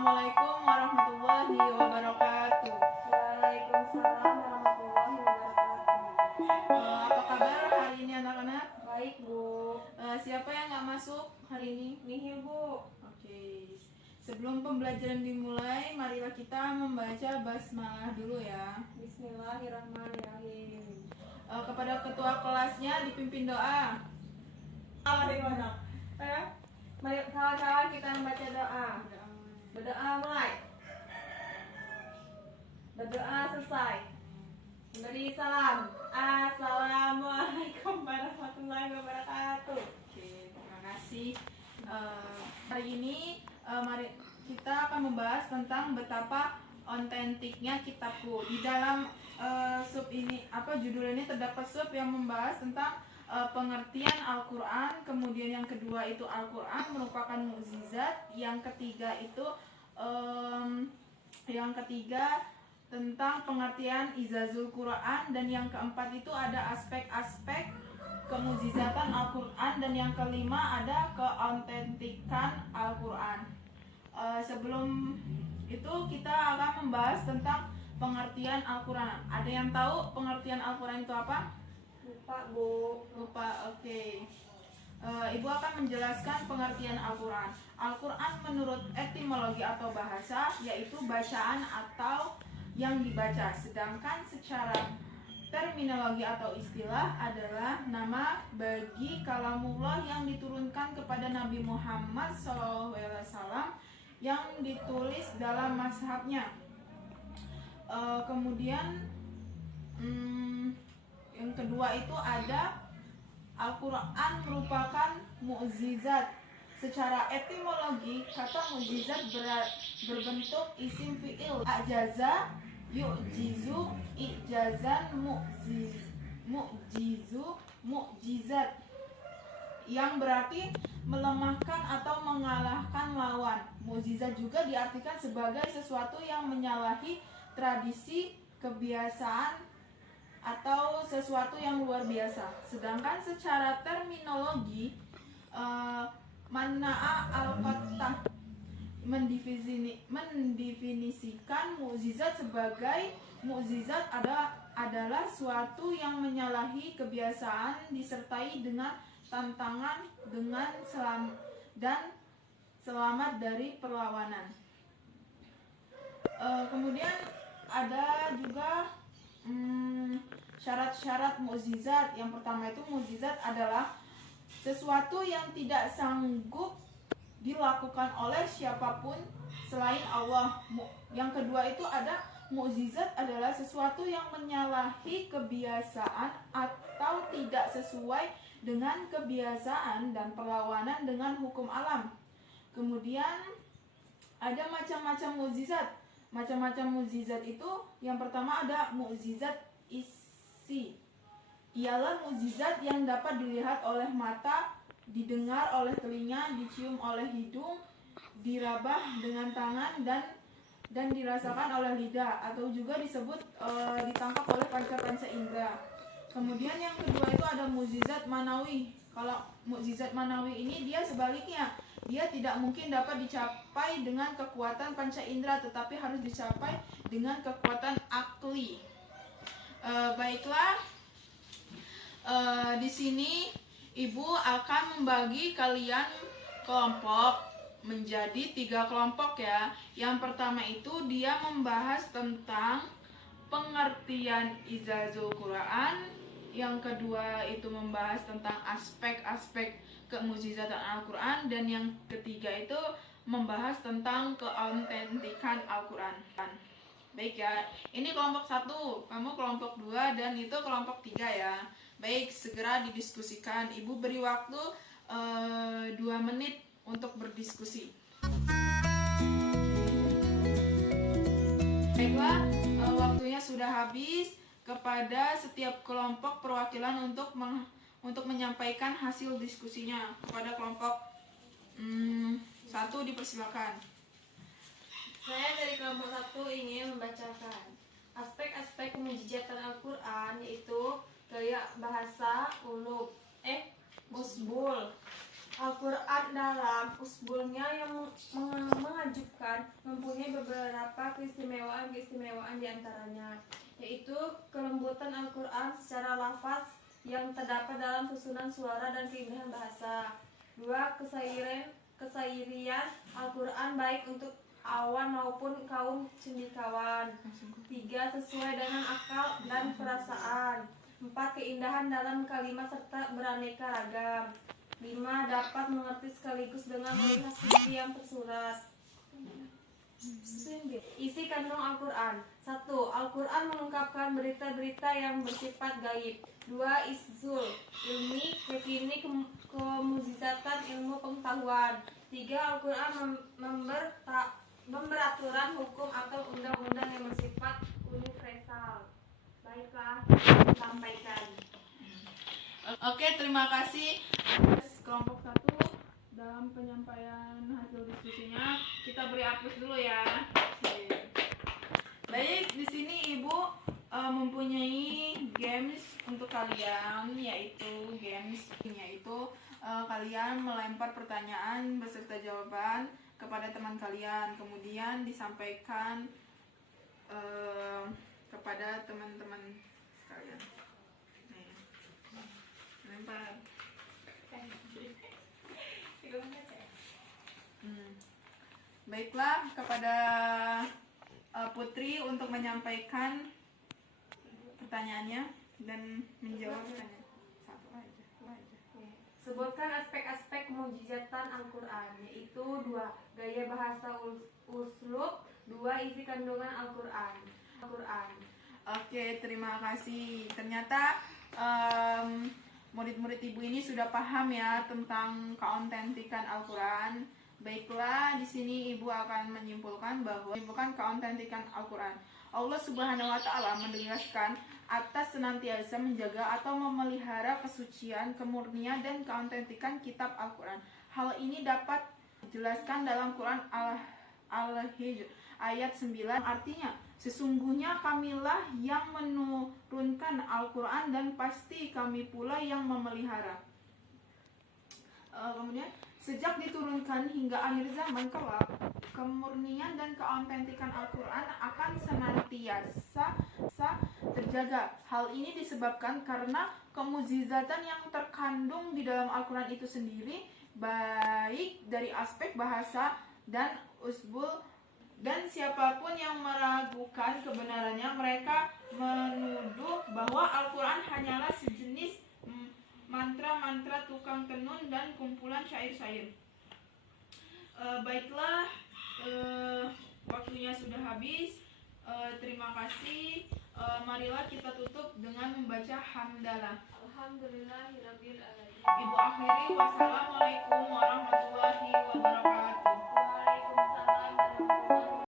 Assalamualaikum warahmatullahi wabarakatuh. Waalaikumsalam warahmatullahi wabarakatuh. Apa kabar hari ini anak-anak? Baik, Bu. Siapa yang nggak masuk hari ini? Nihil, Bu. Oke. Sebelum pembelajaran dimulai, marilah kita membaca basmalah dulu ya. Bismillahirrahmanirrahim. Kepada ketua kelasnya dipimpin doa. Dari mana? Mari kawan-kawan kita membaca doa. Berdoa mulai. Berdoa selesai. Beri salam. Assalamualaikum warahmatullahi wabarakatuh. Oke, terima kasih. Hari ini mari kita akan membahas tentang betapa otentiknya kitabku. Di dalam sub ini, judul ini terdapat sub yang membahas tentang pengertian Al-Quran. Kemudian yang kedua itu Al-Quran merupakan mukjizat. Yang ketiga itu tentang pengertian Ijazul Quran. Dan yang keempat itu ada aspek-aspek kemukjizatan Al-Quran. Dan yang kelima ada keautentikan Al-Quran. Sebelum itu kita akan membahas tentang pengertian Al-Quran. Ada yang tahu pengertian Al-Quran itu apa? Lupa, Bu. Lupa, oke. Ibu akan menjelaskan pengertian Al-Quran. Al-Quran menurut etimologi atau bahasa yaitu bacaan atau yang dibaca. Sedangkan secara terminologi atau istilah adalah nama bagi kalamullah yang diturunkan kepada Nabi Muhammad SAW yang ditulis dalam mazhabnya. Kemudian yang kedua itu ada Al-Quran merupakan mukjizat. Secara etimologi kata mukjizat berbentuk isim fi'il. Ajaza, yu'jizu, ijazan, mukjizat, yang berarti melemahkan atau mengalahkan lawan. Mukjizat juga diartikan sebagai sesuatu yang menyalahi tradisi, kebiasaan, atau sesuatu yang luar biasa. Sedangkan secara terminologi Mana'a al-Fattah mendefinisikan mukjizat sebagai mukjizat adalah suatu yang menyalahi kebiasaan disertai dengan tantangan dengan selamat dari perlawanan. Kemudian ada juga syarat-syarat mukjizat. Yang pertama itu mukjizat adalah sesuatu yang tidak sanggup dilakukan oleh siapapun selain Allah. Yang kedua itu ada mukjizat adalah sesuatu yang menyalahi kebiasaan atau tidak sesuai dengan kebiasaan dan perlawanan dengan hukum alam. Kemudian ada macam-macam mukjizat. Macam-macam mukjizat itu yang pertama ada mukjizat isi. Ialah mukjizat yang dapat dilihat oleh mata, didengar oleh telinga, dicium oleh hidung, diraba dengan tangan dan dirasakan oleh lidah, atau juga disebut ditangkap oleh panca-panca indera. Kemudian yang kedua itu ada mukjizat manawi. Kalau mukjizat manawi ini dia sebaliknya, dia tidak mungkin dapat dicapai dengan kekuatan panca indera, tetapi harus dicapai dengan kekuatan akli. Baiklah, di sini Ibu akan membagi kalian kelompok menjadi 3 kelompok ya. Yang pertama itu dia membahas tentang pengertian Ijazul Quran. Yang kedua itu membahas tentang aspek-aspek kemukjizatan Al-Quran. Dan yang ketiga itu membahas tentang keautentikan Al-Quran. Baik ya, ini kelompok 1, kamu kelompok 2, dan itu kelompok 3 ya. Baik, segera didiskusikan. Ibu beri waktu 2 menit untuk berdiskusi. Baiklah, waktunya sudah habis. Kepada setiap kelompok perwakilan untuk menyampaikan hasil diskusinya. Kepada kelompok 1 dipersilakan. Saya dari kelompok 1 ingin membacakan aspek-aspek kemukjizatan Al-Quran, yaitu gaya bahasa, usbul. Al-Quran dalam usbulnya yang menakjubkan mempunyai beberapa keistimewaan di antaranya, yaitu kelembutan Al-Quran secara lafaz yang terdapat dalam susunan suara dan keindahan bahasa. 2. Kesairian Al-Quran baik untuk awan maupun kaum cendekiawan. 3. Sesuai dengan akal dan perasaan. 4. Keindahan dalam kalimat serta beraneka ragam. 5. Dapat mengerti sekaligus dengan melihat suci yang tersurat. Isi kandung Al-Quran. 1. Al-Quran mengungkapkan berita-berita yang bersifat gaib. 2. Izzul ilmi, yakini kemukjizatan ilmu pengetahuan. 3. Al-Quran memberaturan hukum atau undang-undang yang bersifat universal. Baiklah, sampaikan. Oke, terima kasih kelompok 1 dalam penyampaian hasil diskusinya. Kita beri aplaus dulu ya. Baik, di sini Ibu mempunyai games untuk kalian, yaitu kalian melempar pertanyaan beserta jawaban kepada teman kalian, kemudian disampaikan kepada teman-teman sekalian. Nih, lempar. Baiklah, kepada Putri untuk menyampaikan pertanyaannya dan menjawab pertanyaan. Satu aja. Sebutkan aspek-aspek kemujizatan Al-Quran, yaitu 2. Gaya bahasa uslub. 2. Isi kandungan Al-Quran. Oke, terima kasih. Ternyata murid-murid Ibu ini sudah paham ya tentang keautentikan Al-Quran. Baiklah, di sini Ibu akan menyimpulkan keautentikan Al-Quran. Allah Subhanahu wa Ta'ala menegaskan atas senantiasa menjaga atau memelihara kesucian, kemurnian, dan keautentikan kitab Al-Quran. Hal ini dapat dijelaskan dalam Quran Al-Hijr ayat 9, artinya sesungguhnya kamilah yang menurunkan Al-Quran dan pasti kami pula yang memelihara. Kemudian sejak diturunkan hingga akhir zaman kelak, kemurnian dan keautentikan Al-Quran akan senantiasa terjaga. Hal ini disebabkan karena kemukjizatan yang terkandung di dalam Al-Quran itu sendiri, baik dari aspek bahasa dan usbul, dan siapapun yang meragukan kebenarannya, mereka menuduh bahwa Al-Quran hanyalah sejenis mantra-mantra tukang tenun dan kumpulan syair-syair. Baiklah, waktunya sudah habis. Terima kasih. Marilah kita tutup dengan membaca hamdalah. Alhamdulillahirabbil alamin. Ibu akhiri, wassalamualaikum